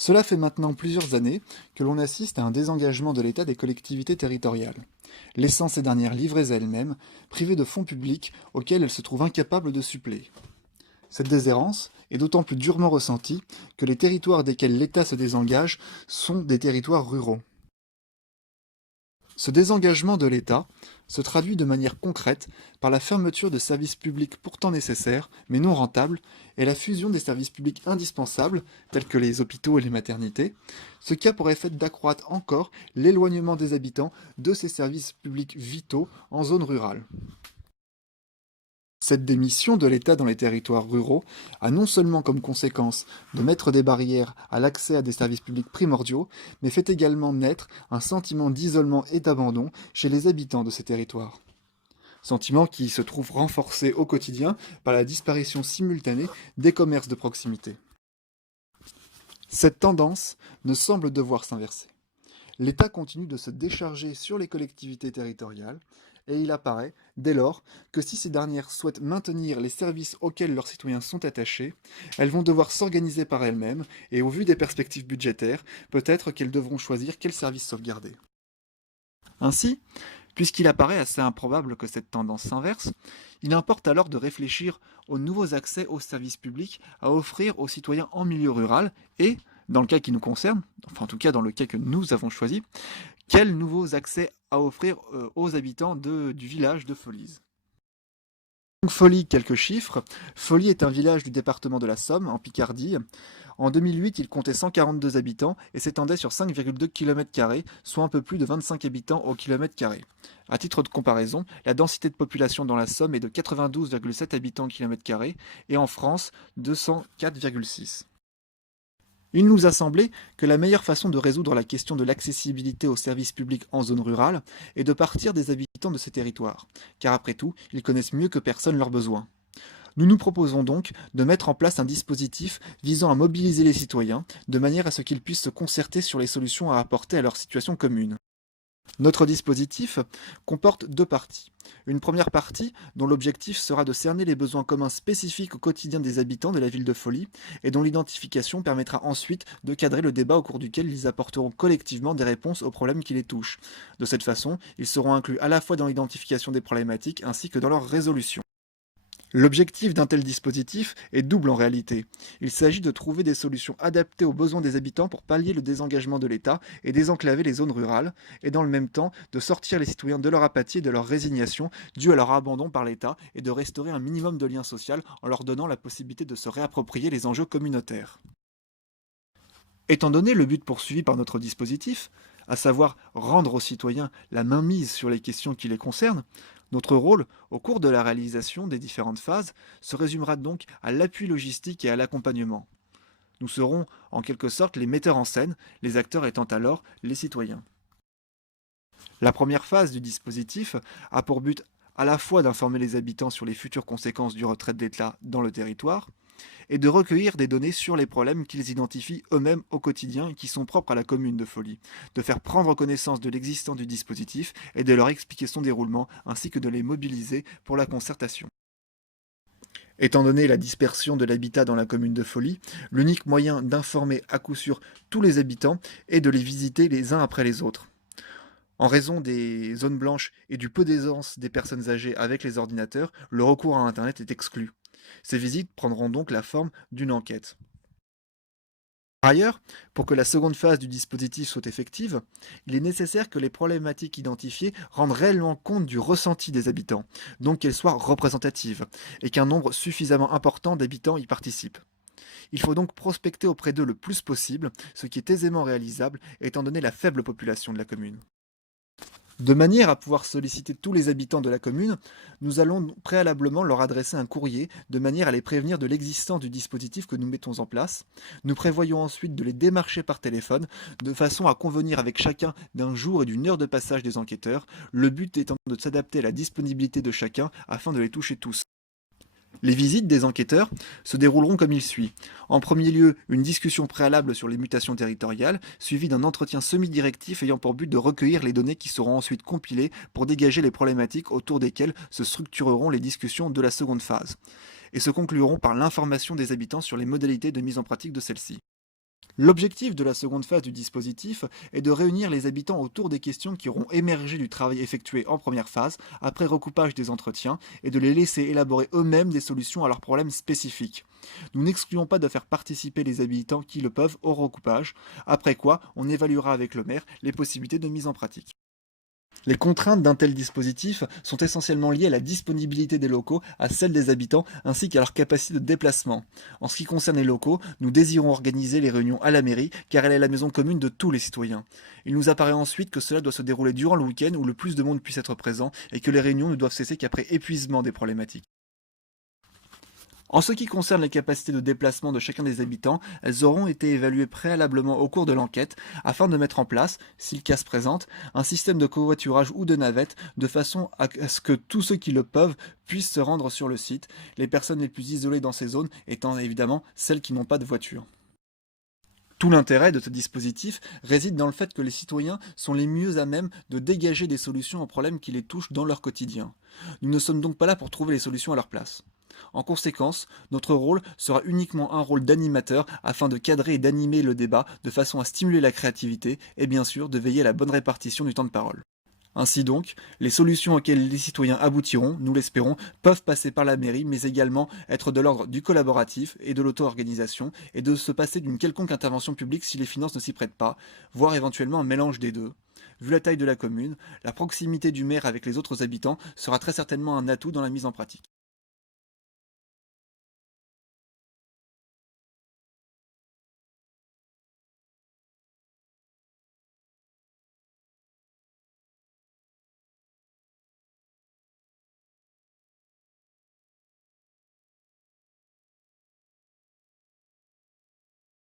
Cela fait maintenant plusieurs années que l'on assiste à un désengagement de l'État des collectivités territoriales, laissant ces dernières livrées à elles-mêmes, privées de fonds publics auxquels elles se trouvent incapables de suppléer. Cette déshérence est d'autant plus durement ressentie que les territoires desquels l'État se désengage sont des territoires ruraux. Ce désengagement de l'État se traduit de manière concrète par la fermeture de services publics pourtant nécessaires, mais non rentables, et la fusion des services publics indispensables, tels que les hôpitaux et les maternités, ce qui a pour effet d'accroître encore l'éloignement des habitants de ces services publics vitaux en zone rurale. Cette démission de l'État dans les territoires ruraux a non seulement comme conséquence de mettre des barrières à l'accès à des services publics primordiaux, mais fait également naître un sentiment d'isolement et d'abandon chez les habitants de ces territoires. Sentiment qui se trouve renforcé au quotidien par la disparition simultanée des commerces de proximité. Cette tendance ne semble devoir s'inverser. L'État continue de se décharger sur les collectivités territoriales, et il apparaît, dès lors, que si ces dernières souhaitent maintenir les services auxquels leurs citoyens sont attachés, elles vont devoir s'organiser par elles-mêmes, et au vu des perspectives budgétaires, peut-être qu'elles devront choisir quels services sauvegarder. Ainsi, puisqu'il apparaît assez improbable que cette tendance s'inverse, il importe alors de réfléchir aux nouveaux accès aux services publics à offrir aux citoyens en milieu rural et, dans le cas qui nous concerne, enfin en tout cas dans le cas que nous avons choisi, quels nouveaux accès à offrir aux habitants du village de Folise. Donc Folie, quelques chiffres. Folie est un village du département de la Somme, en Picardie. En 2008, il comptait 142 habitants et s'étendait sur 5,2 km², soit un peu plus de 25 habitants au kilomètre carré. À titre de comparaison, la densité de population dans la Somme est de 92,7 habitants au kilomètre carré et en France, 204,6. Il nous a semblé que la meilleure façon de résoudre la question de l'accessibilité aux services publics en zone rurale est de partir des habitants de ces territoires, car après tout, ils connaissent mieux que personne leurs besoins. Nous nous proposons donc de mettre en place un dispositif visant à mobiliser les citoyens, de manière à ce qu'ils puissent se concerter sur les solutions à apporter à leur situation commune. Notre dispositif comporte deux parties. Une première partie, dont l'objectif sera de cerner les besoins communs spécifiques au quotidien des habitants de la ville de Folie, et dont l'identification permettra ensuite de cadrer le débat au cours duquel ils apporteront collectivement des réponses aux problèmes qui les touchent. De cette façon, ils seront inclus à la fois dans l'identification des problématiques ainsi que dans leur résolution. L'objectif d'un tel dispositif est double en réalité. Il s'agit de trouver des solutions adaptées aux besoins des habitants pour pallier le désengagement de l'État et désenclaver les zones rurales, et dans le même temps de sortir les citoyens de leur apathie et de leur résignation due à leur abandon par l'État et de restaurer un minimum de lien social en leur donnant la possibilité de se réapproprier les enjeux communautaires. Étant donné le but poursuivi par notre dispositif, à savoir rendre aux citoyens la mainmise sur les questions qui les concernent, notre rôle, au cours de la réalisation des différentes phases, se résumera donc à l'appui logistique et à l'accompagnement. Nous serons, en quelque sorte, les metteurs en scène, les acteurs étant alors les citoyens. La première phase du dispositif a pour but à la fois d'informer les habitants sur les futures conséquences du retrait de l'État dans le territoire, et de recueillir des données sur les problèmes qu'ils identifient eux-mêmes au quotidien et qui sont propres à la commune de Folie, de faire prendre connaissance de l'existence du dispositif et de leur expliquer son déroulement, ainsi que de les mobiliser pour la concertation. Étant donné la dispersion de l'habitat dans la commune de Folie, l'unique moyen d'informer à coup sûr tous les habitants est de les visiter les uns après les autres. En raison des zones blanches et du peu d'aisance des personnes âgées avec les ordinateurs, le recours à Internet est exclu. Ces visites prendront donc la forme d'une enquête. Par ailleurs, pour que la seconde phase du dispositif soit effective, il est nécessaire que les problématiques identifiées rendent réellement compte du ressenti des habitants, donc qu'elles soient représentatives, et qu'un nombre suffisamment important d'habitants y participent. Il faut donc prospecter auprès d'eux le plus possible, ce qui est aisément réalisable étant donné la faible population de la commune. De manière à pouvoir solliciter tous les habitants de la commune, nous allons préalablement leur adresser un courrier de manière à les prévenir de l'existence du dispositif que nous mettons en place. Nous prévoyons ensuite de les démarcher par téléphone de façon à convenir avec chacun d'un jour et d'une heure de passage des enquêteurs, le but étant de s'adapter à la disponibilité de chacun afin de les toucher tous. Les visites des enquêteurs se dérouleront comme il suit. En premier lieu, une discussion préalable sur les mutations territoriales, suivie d'un entretien semi-directif ayant pour but de recueillir les données qui seront ensuite compilées pour dégager les problématiques autour desquelles se structureront les discussions de la seconde phase, et se concluront par l'information des habitants sur les modalités de mise en pratique de celle-ci. L'objectif de la seconde phase du dispositif est de réunir les habitants autour des questions qui auront émergé du travail effectué en première phase, après recoupage des entretiens, et de les laisser élaborer eux-mêmes des solutions à leurs problèmes spécifiques. Nous n'excluons pas de faire participer les habitants qui le peuvent au recoupage, après quoi on évaluera avec le maire les possibilités de mise en pratique. Les contraintes d'un tel dispositif sont essentiellement liées à la disponibilité des locaux, à celle des habitants, ainsi qu'à leur capacité de déplacement. En ce qui concerne les locaux, nous désirons organiser les réunions à la mairie, car elle est la maison commune de tous les citoyens. Il nous apparaît ensuite que cela doit se dérouler durant le week-end où le plus de monde puisse être présent, et que les réunions ne doivent cesser qu'après épuisement des problématiques. En ce qui concerne les capacités de déplacement de chacun des habitants, elles auront été évaluées préalablement au cours de l'enquête afin de mettre en place, si le cas se présente, un système de covoiturage ou de navette de façon à ce que tous ceux qui le peuvent puissent se rendre sur le site, les personnes les plus isolées dans ces zones étant évidemment celles qui n'ont pas de voiture. Tout l'intérêt de ce dispositif réside dans le fait que les citoyens sont les mieux à même de dégager des solutions aux problèmes qui les touchent dans leur quotidien. Nous ne sommes donc pas là pour trouver les solutions à leur place. En conséquence, notre rôle sera uniquement un rôle d'animateur afin de cadrer et d'animer le débat de façon à stimuler la créativité et bien sûr de veiller à la bonne répartition du temps de parole. Ainsi donc, les solutions auxquelles les citoyens aboutiront, nous l'espérons, peuvent passer par la mairie, mais également être de l'ordre du collaboratif et de l'auto-organisation, et de se passer d'une quelconque intervention publique si les finances ne s'y prêtent pas, voire éventuellement un mélange des deux. Vu la taille de la commune, la proximité du maire avec les autres habitants sera très certainement un atout dans la mise en pratique.